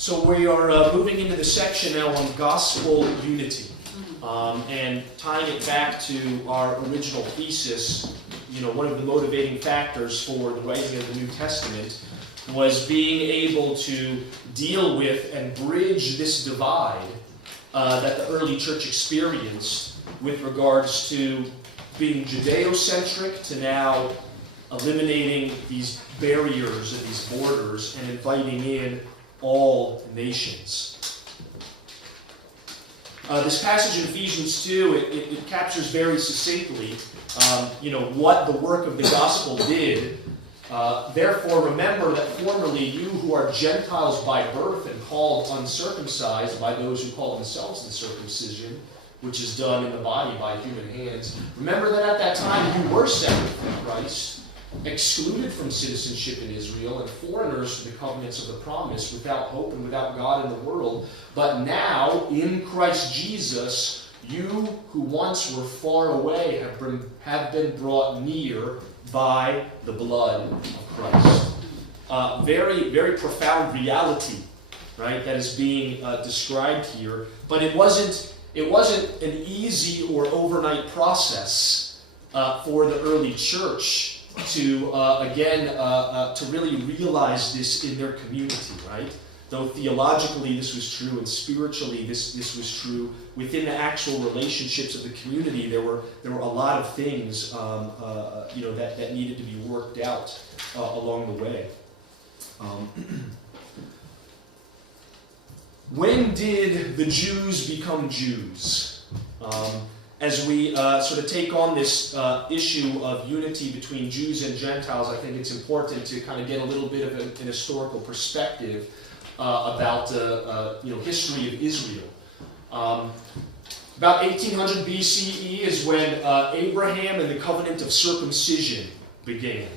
So we are moving into the section now on gospel unity, and tying it back to our original thesis. You know, one of the motivating factors for the writing of the New Testament was being able to deal with and bridge this divide that the early church experienced with regards to being Judeo-centric to now eliminating these barriers and these borders and inviting in all nations. This passage in Ephesians 2, it captures very succinctly what the work of the gospel did. Therefore, remember that formerly you who are Gentiles by birth and called uncircumcised by those who call themselves the circumcision, which is done in the body by human hands. Remember that at that time you were separate from Christ, excluded from citizenship in Israel, and foreigners to the covenants of the promise, without hope and without God in the world. But now, in Christ Jesus, you who once were far away have been brought near by the blood of Christ. Very, very profound reality, right, that is being described here. But it wasn't an easy or overnight process for the early church to really realize this in their community, right? Though theologically this was true and spiritually this was true, within the actual relationships of the community there were a lot of things that needed to be worked out along the way. When did the Jews become Jews? As we sort of take on this issue of unity between Jews and Gentiles, I think it's important to kind of get a little bit of an historical perspective about history of Israel. About 1800 BCE is when Abraham and the covenant of circumcision began.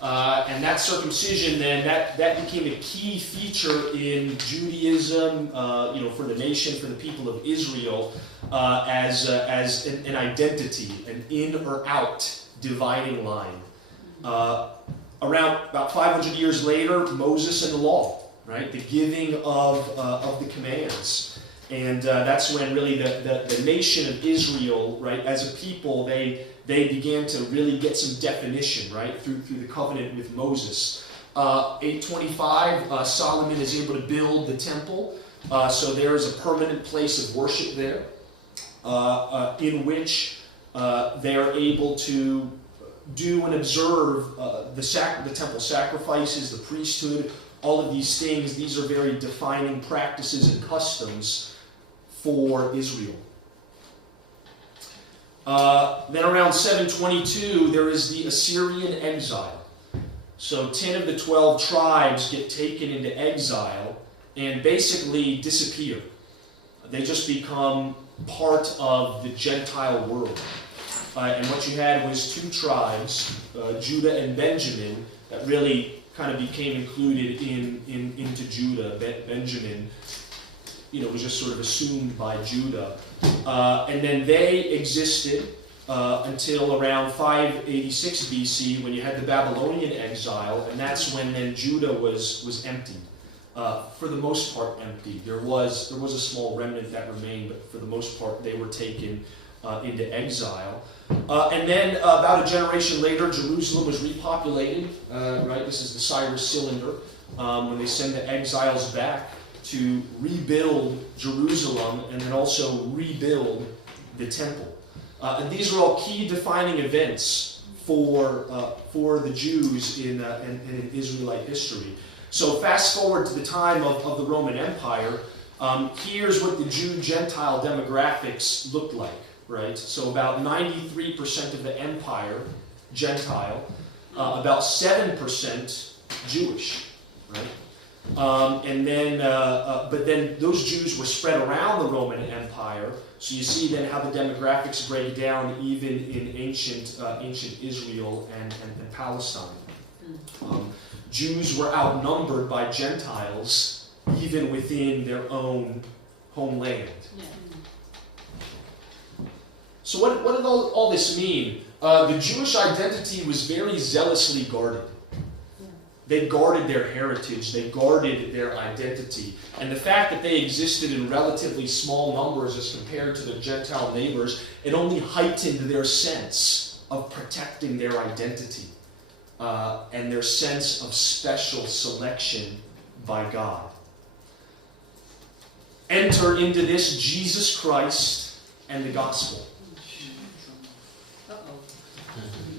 And that circumcision then, that became a key feature in Judaism, for the nation, for the people of Israel, as an identity, an in or out dividing line. Around about 500 years later, Moses and the law, right, the giving of the commands. And that's when really the nation of Israel, right, as a people, they began to really get some definition, right, through the covenant with Moses. 825, Solomon is able to build the temple, so there is a permanent place of worship there, in which they are able to do and observe the temple sacrifices, the priesthood, all of these things. These are very defining practices and customs for Israel. Then around 722, there is the Assyrian exile. So 10 of the 12 tribes get taken into exile and basically disappear. They just become part of the Gentile world. And what you had was two tribes, Judah and Benjamin, that really kind of became included into Judah. Benjamin was just sort of assumed by Judah. And then they existed until around 586 BC, when you had the Babylonian exile, and that's when then Judah was emptied. For the most part emptied. There was a small remnant that remained, but for the most part they were taken into exile. And then about a generation later, Jerusalem was repopulated. Right, this is the Cyrus cylinder, when they send the exiles back to rebuild Jerusalem and then also rebuild the temple. And these are all key defining events for the Jews in Israelite history. So fast forward to the time of the Roman Empire. Here's what the Jew-Gentile demographics looked like, right? So about 93% of the empire, Gentile, about 7% Jewish, right? But then those Jews were spread around the Roman Empire. So you see then how the demographics break down even in ancient Israel and Palestine. Jews were outnumbered by Gentiles even within their own homeland. So what did all this mean? The Jewish identity was very zealously guarded. they guarded their heritage, they guarded their identity. And the fact that they existed in relatively small numbers as compared to their Gentile neighbors, it only heightened their sense of protecting their identity and their sense of special selection by God. Enter into this Jesus Christ and the gospel.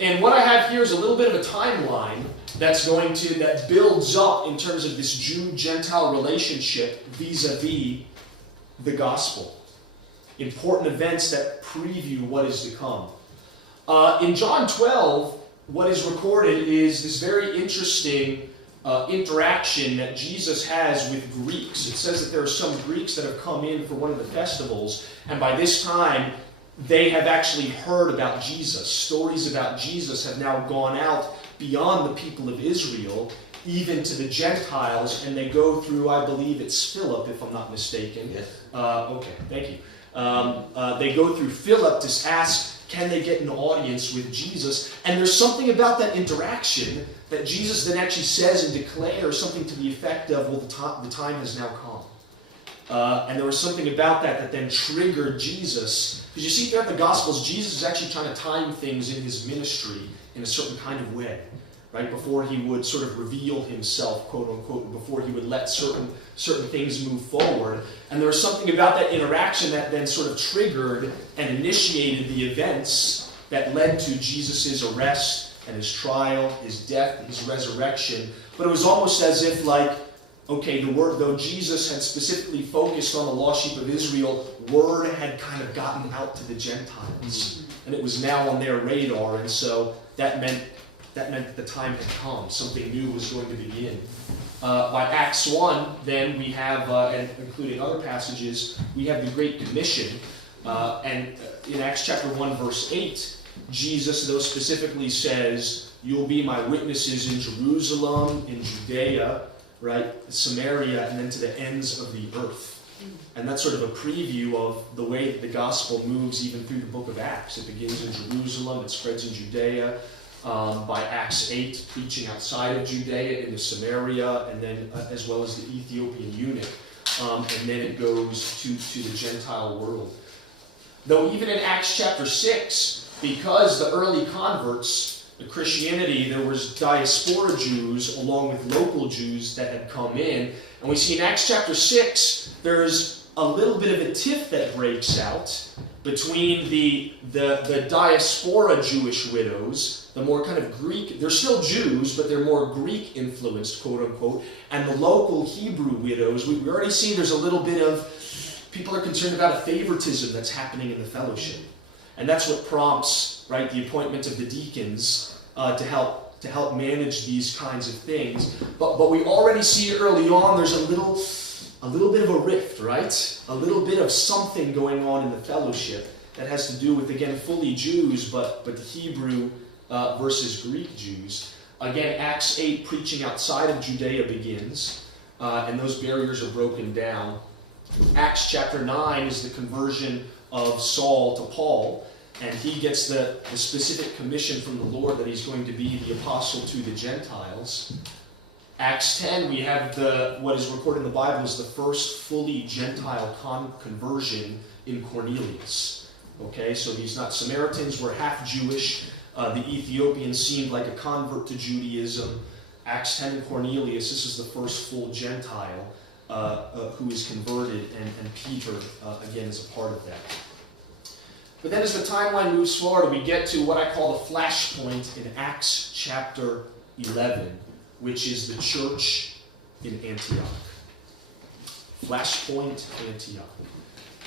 And what I have here is a little bit of a timeline that builds up in terms of this Jew-Gentile relationship vis-a-vis the gospel. Important events that preview what is to come. In John 12, what is recorded is this very interesting interaction that Jesus has with Greeks. It says that there are some Greeks that have come in for one of the festivals, and by this time, they have actually heard about Jesus. Stories about Jesus have now gone out beyond the people of Israel, even to the Gentiles, and they go through, I believe it's Philip, if I'm not mistaken. Yes. Okay, thank you. They go through Philip to ask, can they get an audience with Jesus? And there's something about that interaction that Jesus then actually says and declares something to the effect of, well, the time has now come. And there was something about that then triggered Jesus. Because you see throughout the Gospels, Jesus is actually trying to time things in his ministry in a certain kind of way, right? Before he would sort of reveal himself, quote unquote, before he would let certain things move forward. And there was something about that interaction that then sort of triggered and initiated the events that led to Jesus' arrest and his trial, his death, his resurrection. But it was almost as if okay, the word, though Jesus had specifically focused on the lost sheep of Israel, word had kind of gotten out to the Gentiles. And it was now on their radar, and so that meant that the time had come. Something new was going to begin. By Acts 1, then we have, and including other passages, we have the Great Commission. And in Acts chapter 1, verse 8, Jesus, though specifically says, you'll be my witnesses in Jerusalem, in Judea, right, Samaria, and then to the ends of the earth. And that's sort of a preview of the way that the gospel moves even through the book of Acts. It begins in Jerusalem, it spreads in Judea. By Acts 8, preaching outside of Judea into Samaria, and then as well as the Ethiopian eunuch. And then it goes to the Gentile world. Though even in Acts chapter 6, because the early converts, the Christianity, there was diaspora Jews along with local Jews that had come in. And we see in Acts chapter 6, there's a little bit of a tiff that breaks out between the diaspora Jewish widows, the more kind of Greek, they're still Jews, but they're more Greek influenced, quote unquote, and the local Hebrew widows. We already see there's a little bit of, people are concerned about a favoritism that's happening in the fellowship. And that's what prompts, right, the appointment of the deacons to help manage these kinds of things. But we already see early on there's a little bit of a rift, right? A little bit of something going on in the fellowship that has to do with, again, fully Jews, but the Hebrew versus Greek Jews. Again, Acts 8, preaching outside of Judea begins, and those barriers are broken down. Acts chapter 9 is the conversion of Saul to Paul, and he gets the specific commission from the Lord that he's going to be the apostle to the Gentiles. Acts 10, we have what is recorded in the Bible as the first fully Gentile conversion in Cornelius. Okay, so these Samaritans were half Jewish. The Ethiopians seemed like a convert to Judaism. Acts 10 and Cornelius, this is the first full Gentile who is converted, and Peter, again, is a part of that. But then as the timeline moves forward, we get to what I call the flashpoint in Acts chapter 11, which is the church in Antioch. Flashpoint, Antioch.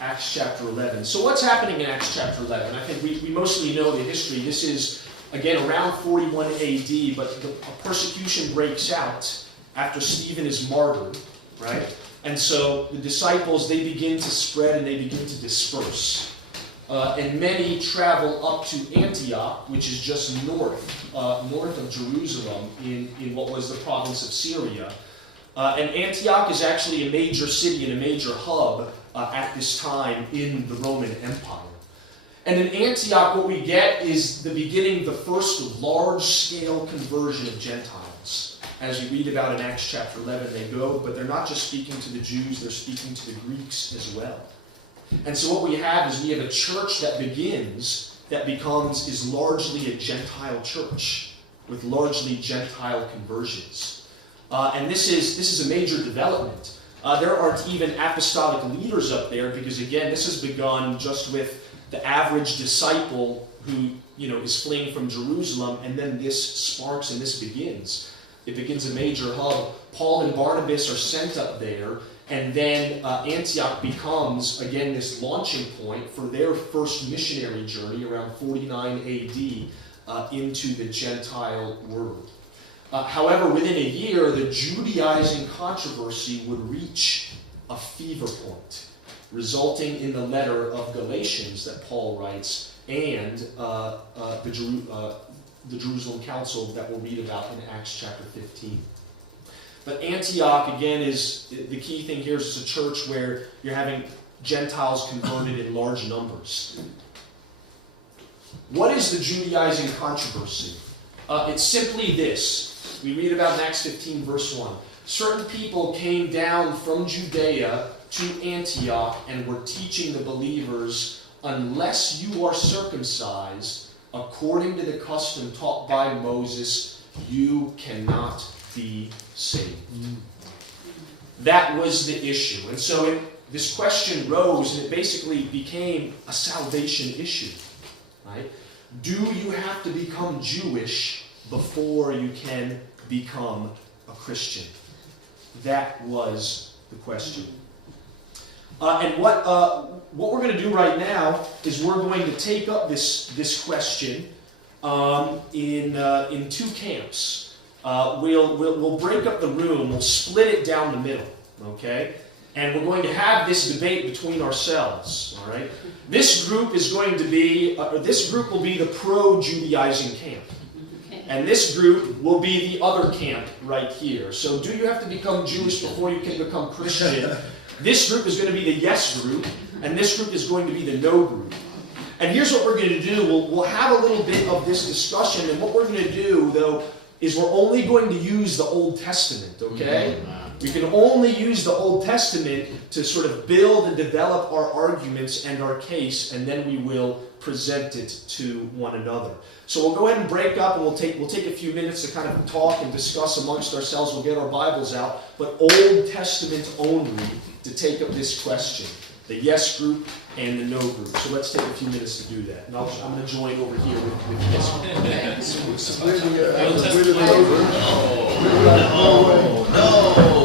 Acts chapter 11. So what's happening in Acts chapter 11? I think we mostly know the history. This is, again, around 41 AD, but a persecution breaks out after Stephen is martyred, right? And so the disciples, they begin to spread and they begin to disperse. And many travel up to Antioch, which is just north of Jerusalem in what was the province of Syria. And Antioch is actually a major city and a major hub at this time in the Roman Empire. And in Antioch, what we get is the beginning of the first large-scale conversion of Gentiles. as we read about in Acts chapter 11, they go, but they're not just speaking to the Jews, they're speaking to the Greeks as well. And so what we have is we have a church that is largely a Gentile church, with largely Gentile conversions. And this is a major development. There aren't even apostolic leaders up there, because again, this has begun just with the average disciple who is fleeing from Jerusalem, and then this sparks and this begins. It begins a major hub. Paul and Barnabas are sent up there, and then Antioch becomes, again, this launching point for their first missionary journey around 49 AD into the Gentile world. However, within a year, the Judaizing controversy would reach a fever point, resulting in the letter of Galatians that Paul writes, and the Jerusalem Council that we'll read about in Acts chapter 15. But Antioch, again, is the key thing here is it's a church where you're having Gentiles converted in large numbers. What is the Judaizing controversy? It's simply this. We read about in Acts 15, verse 1. Certain people came down from Judea to Antioch and were teaching the believers, unless you are circumcised, according to the custom taught by Moses, you cannot be saved. That was the issue. And so this question rose, and it basically became a salvation issue. Right? Do you have to become Jewish before you can become a Christian? That was the question. And what we're going to do right now is we're going to take up this question in two camps. We'll break up the room. We'll split it down the middle. Okay, and we're going to have this debate between ourselves. All right. This group is going to be, this group will be the pro-Judaizing camp. And this group will be the other camp right here. So do you have to become Jewish before you can become Christian? This group is going to be the yes group, and this group is going to be the no group. And here's what we're going to do. We'll have a little bit of this discussion, and what we're going to do, though, is we're only going to use the Old Testament, okay? We can only use the Old Testament to sort of build and develop our arguments and our case, and then we will present it to one another. So we'll go ahead and break up, and we'll take a few minutes to kind of talk and discuss amongst ourselves. We'll get our Bibles out, but Old Testament only to take up this question. The yes group and the no group. So let's take a few minutes to do that. And I'm going to join over here with yes group. No.